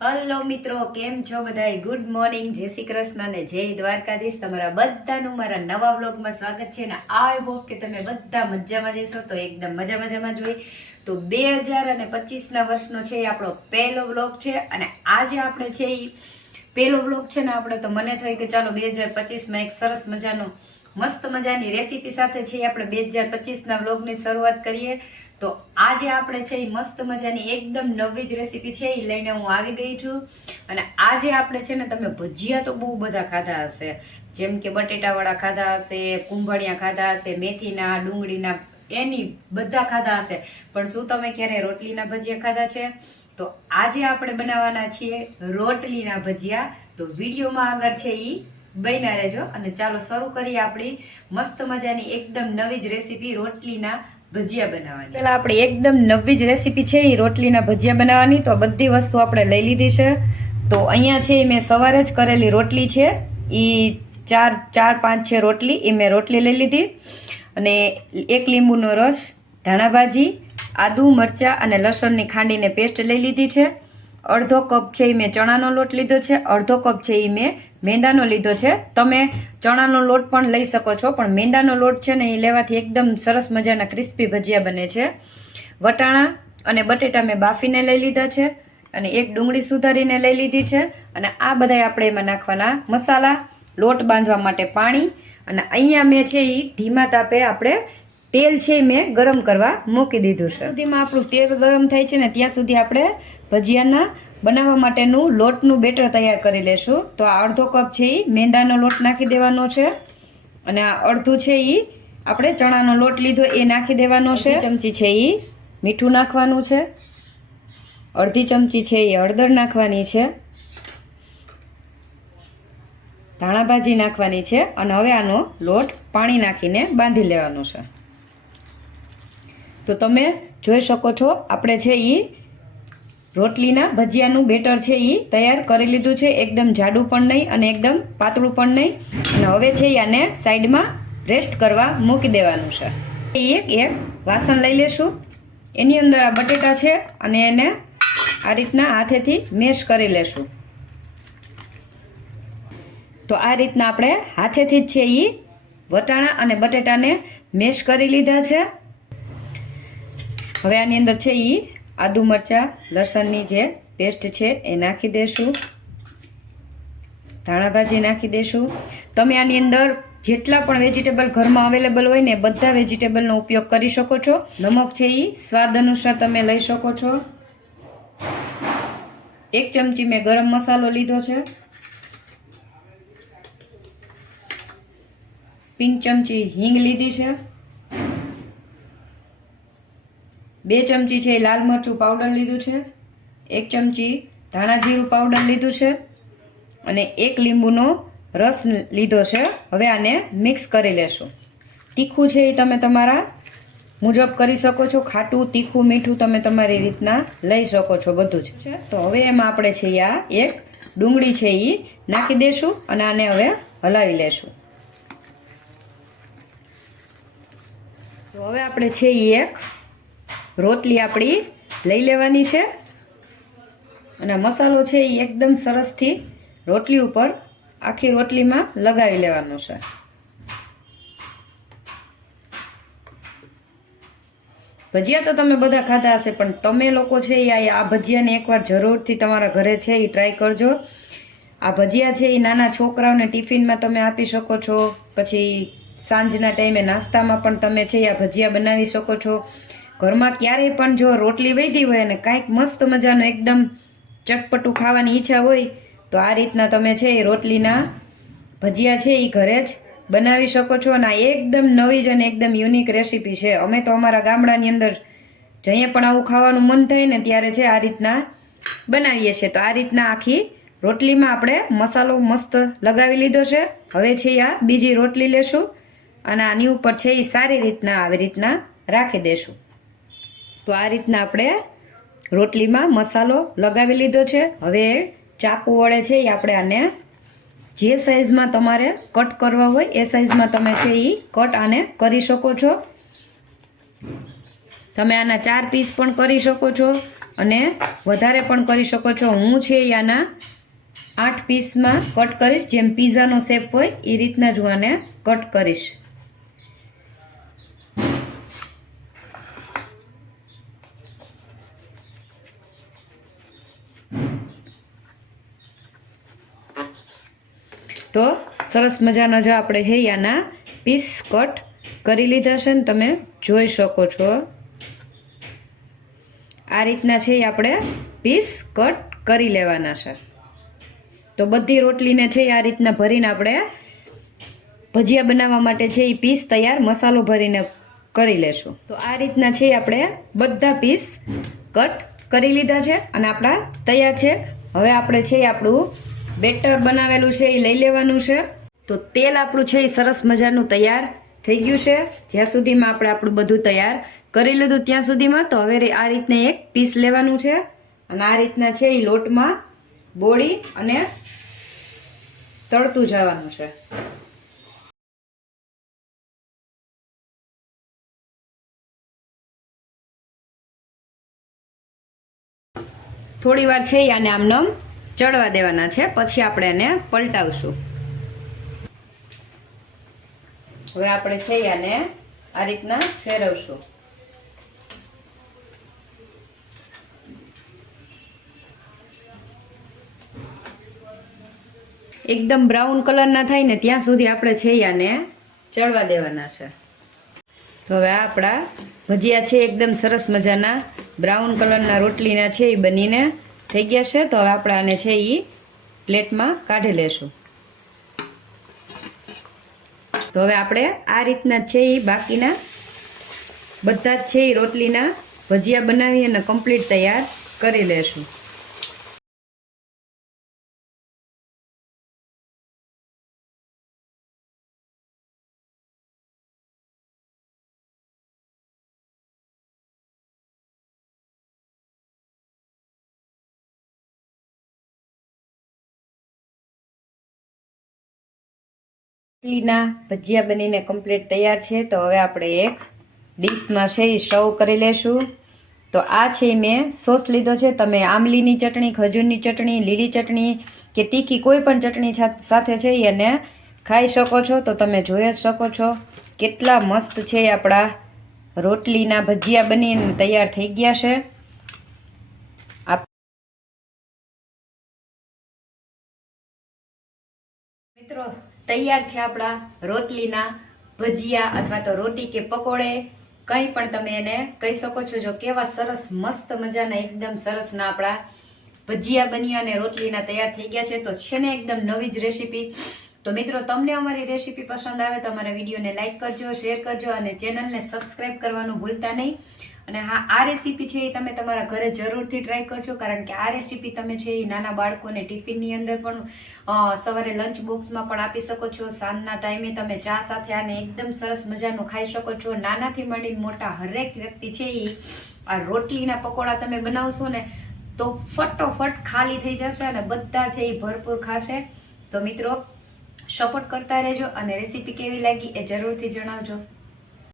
Hello મિત્રો, કેમ છો બધાય? ગુડ મોર્નિંગ જય શ્રી કૃષ્ણ અને જય દ્વારકાધીશ. તમારા બધાનું મારા નવા વ્લોગમાં સ્વાગત છે અને આઈ હોપ કે તમે બધા મજામાં જઈશો તો એકદમ મજા મજામાં જોઈ તો બે હજાર અને પચીસના વર્ષનો છે એ આપણો પહેલો બ્લોગ છે અને આજે આપણે છે એ પહેલો બ્લોગ છે ને આપણે તો મને થયું કે ચાલો બે હજાર પચીસમાં એક સરસ મજાનો, મસ્ત મજાની રેસીપી સાથે છે આપણે બે હજાર પચીસના વ્લોગની શરૂઆત કરીએ. તો આજે આપણે છે એ મસ્ત મજાની એકદમ નવી જ રેસીપી છે એ લઈને હું આવી ગઈ છું. અને આજે આપણે છે ને તમે ભજીયા તો બહુ બધા ખાધા હશે. જેમ કે બટેટાવાળા ખાધા હશે, કુંભળિયા ખાધા હશે, મેથીના, ડુંગળીના, એની બધા ખાધા હશે. પણ શું તમે ક્યારે રોટલીના ભજીયા ખાધા છે? તો આજે આપણે બનાવવાના છીએ રોટલીના ભજીયા. તો વિડીયોમાં આગળ છે એ બન્યા રહેજો અને ચાલો શરૂ કરીએ આપણી મસ્ત મજાની એકદમ નવી જ રેસીપી રોટલીના ભજીયા બનાવવાની. પહેલાં આપણે એકદમ નવી જ રેસીપી છે, એ રોટલીના ભજીયા બનાવવાની. તો બધી વસ્તુ આપણે લઈ લીધી છે. તો અહીંયા છે મેં સવારે જ કરેલી રોટલી છે. એ ચાર ચાર, પાંચ, છે રોટલી એ મેં રોટલી લઈ લીધી. અને એક લીંબુનો રસ ધાણાભાજી આદુ, મરચાં અને લસણની ખાંડીને પેસ્ટ લઈ લીધી છે. અડધો કપ છે એ મેં ચણાનો લોટ લીધો છે, અડધો કપ છે એ મેં મેંદાનો લીધો છે. તમે ચણાનો લોટ પણ લઈ શકો છો, પણ મેંદાનો લોટ છે ને એ લેવાથી એકદમ સરસ મજાના ક્રિસ્પી ભજીયા બને છે. વટાણા અને બટેટા મેં બાફીને લઈ લીધા છે અને એક ડુંગળી સુધારીને લઈ લીધી છે. અને આ બધા આપણે એમાં નાખવાના મસાલા, લોટ બાંધવા માટે પાણી અને અહીંયા મેં છે એ ધીમા તાપે આપણે તેલ છે એ મેં ગરમ કરવા મૂકી દીધું છે. સુધીમાં આપણું તેલ ગરમ થાય છે ને ત્યાં સુધી આપણે ભજીયાના બનાવવા માટેનું લોટનું બેટર તૈયાર કરી લેશું. તો આ અડધો કપ છે એ મેંદાનો લોટ નાખી દેવાનો છે. અને આ અડધું છે એ આપણે ચણાનો લોટ લીધો એ નાખી દેવાનો છે. ચમચી છે એ મીઠું નાખવાનું છે. અડધી ચમચી છે એ હળદર નાખવાની છે. ધાણાભાજી નાખવાની છે. અને હવે આનો લોટ પાણી નાખીને બાંધી લેવાનો છે. તો તમે જોઈ શકો છો, આપણે છે એ રોટલીના ભજીયાનું બેટર છે એ તૈયાર કરી લીધું છે. એકદમ જાડું પણ નહીં અને એકદમ પાતળું પણ નહીં. અને હવે છે આને સાઈડમાં રેસ્ટ કરવા મૂકી દેવાનું છે. એક એક વાસણ લઈ લેશું. એની અંદર આ બટેટા છે અને એને આ રીતના હાથેથી મેશ કરી લેશું. તો આ રીતના આપણે હાથેથી જ છે એ વટાણા અને બટેટાને મેશ કરી લીધા છે. હવે આની અંદર છે એ આદુ મરચાં, લસણની જે પેસ્ટ છે એ નાખી દેશું. ધાણાભાજી નાખી દેશું. તમે આની અંદર જેટલા પણ વેજીટેબલ ઘરમાં અવેલેબલ હોય ને બધા વેજીટેબલનો ઉપયોગ કરી શકો છો. નમક છે એ સ્વાદ અનુસાર તમે લઈ શકો છો. એક ચમચી મેં ગરમ મસાલો લીધો છે. પિંક ચમચી હિંગ લીધી છે. બે ચમચી છે એ લાલ મરચું પાવડર લીધું છે, એક ચમચી ધાણા જીરું પાવડર લીધું છે અને એક લીંબુનો રસ લીધો છે. હવે આને મિક્સ કરી લેશું. તીખું છે એ તમે તમારા મુજબ કરી શકો છો. ખાટું, તીખું, મીઠું તમે તમારી રીતના લઈ શકો છો બધું જ. તો હવે એમાં આપણે છે આ એક ડુંગળી છે એ નાખી દેશું અને આને હવે હલાવી લેશું. તો હવે આપણે છે એ એક રોટલી આપણી લઈ લેવાની છે. અને મસાલો છે એ એકદમ સરસથી રોટલી ઉપર આખી રોટલીમાં લગાવી લેવાનો છે. ભજીયા તો તમે બધા ખાધા હશે, પણ તમે લોકો છે એ આ ભજીયાને એકવાર જરૂરથી તમારા ઘરે છે એ ટ્રાય કરજો. આ ભજીયા છે એ નાના છોકરાઓને ટિફિનમાં તમે આપી શકો છો. પછી સાંજના ટાઈમે નાસ્તામાં પણ તમે છે આ ભજીયા બનાવી શકો છો. ઘરમાં ક્યારેય પણ જો રોટલી વધી હોય અને કાંઈક મસ્ત મજાનું એકદમ ચટપટું ખાવાની ઈચ્છા હોય, તો આ રીતના તમે છે એ રોટલીના ભજીયા છે એ ઘરે જ બનાવી શકો છો અને આ એકદમ નવી જ અને એકદમ યુનિક રેસીપી છે. અમે તો અમારા ગામડાની અંદર જઈએ પણ આવું ખાવાનું મન થાય ને ત્યારે છે આ રીતના બનાવીએ છીએ. તો આ રીતના આખી રોટલીમાં આપણે મસાલો મસ્ત લગાવી લીધો છે. હવે છે આ બીજી રોટલી લેશું અને આની ઉપર છે એ સારી રીતના આવી રીતના રાખી દેશું. તો આ રીતના આપણે રોટલીમાં મસાલો લગાવી લીધો છે. હવે ચાકુ વડે છે એ આપણે આને જે સાઇઝમાં તમારે કટ કરવા હોય એ સાઈઝમાં તમે છે એ કટ આને કરી શકો છો. તમે આના ચાર પીસ પણ કરી શકો છો અને વધારે પણ કરી શકો છો. હું છે એ આના આઠ પીસમાં કટ કરીશ. જેમ પીઝાનો શેપ હોય એ રીતના જ હું આને કટ કરીશ. તો સરસ મજાના જો આપણે હૈયાના પીસ કટ કરી લીધા છે ને તમે જોઈ શકો છો. આ રીતના છે એ આપણે પીસ કટ કરી લેવાના છે. તો બધી રોટલીને છે આ રીતના ભરીને આપણે ભજીયા બનાવવા માટે છે એ પીસ તૈયાર મસાલો ભરીને કરી લેશું. તો આ રીતના છે આપણે બધા પીસ કટ કરી લીધા છે અને આપણા તૈયાર છે. હવે આપણે છે આપણું બેટર બનાવેલું છે, એ લઈ લેવાનું છે. તો તેલ આપણું છે એ સરસ મજાનું તૈયાર થઈ ગયું છે. જ્યાં સુધીમાં આપણે આપણું બધું તૈયાર કરી લીધું ત્યાં સુધીમાં. તો હવે આ રીતના એક પીસ લેવાનું છે. અને આ રીતના છે એ લોટમાં બોળી અને તળતું જવાનું છે. થોડી વાર છે આને આમનમ ચડવા દેવાના છે. પછી આપણે એને પલટાવશું. હવે આપણે છે આને આ રીતના ફેરવશું. એકદમ બ્રાઉન કલરના થાય ને ત્યાં સુધી આપણે છે આને ચડવા દેવાના છે. તો હવે આપણા ભજીયા છે, એકદમ સરસ મજાના બ્રાઉન કલરના રોટલીના છે એ બનીને થઈ ગયા છે, તો હવે આપણે આને છે એ પ્લેટમાં કાઢી લેશું. તો હવે આપણે આ રીતના છે એ બાકીના બધા જ છે એ રોટલીના ભજીયા બનાવી અને કમ્પ્લીટ તૈયાર કરી લેશું. રોટલીના ભજીયા બનીને કમ્પ્લીટ તૈયાર છે, તો હવે આપણે એક ડીશમાં છે એ સર્વ કરી લેશું. તો આ છે મેં સોસ લીધો છે, તમે આમલીની ચટણી, ખજૂરની ચટણી, લીલી ચટણી કે તીખી કોઈ પણ ચટણી સાથે છે એને ખાઈ શકો છો. તો તમે જોઈ જ શકો છો કેટલા મસ્ત છે આપણા રોટલીના ભજીયા બનીને તૈયાર થઈ ગયા છે. મિત્રો તૈયાર છે આપણા રોટલીના ભજીયા અથવા તો રોટી કે પકોડે. કંઈ પણ તમે એને કહી શકો છો, જો કેવા સરસ, મસ્ત મજાના, એકદમ સરસના આપણા ભજીયા બન્યા અને રોટલીના તૈયાર થઈ ગયા છે, તો છે ને એકદમ નવી જ રેસીપી તો મિત્રો, તમને અમારી રેસીપી પસંદ આવે તો અમારા વિડીયોને લાઇક કરજો શેર કરજો અને ચેનલને સબસ્ક્રાઈબ કરવાનું ભૂલતા નહીં. અને હા, આ રેસીપી છે એ તમે તમારા ઘરે જરૂરથી ટ્રાય કરજો, કારણ કે આ રેસીપી તમે છે એ નાના બાળકોને ટિફિનની અંદર પણ સવારે લંચ બોક્સમાં પણ આપી શકો છો. સાંજના ટાઈમે તમે ચા સાથે આને એકદમ સરસ મજાનું ખાઈ શકો છો. નાનાથી માંડીને મોટા હરેક વ્યક્તિ છે એ આ રોટલીના પકોડા તમે બનાવશો ને તો ફટોફટ ખાલી થઈ જશે અને બધા છે એ ભરપૂર ખાશે. તો મિત્રો સપોર્ટ કરતા રહેજો અને રેસીપી કેવી લાગી એ જરૂરથી જણાવજો.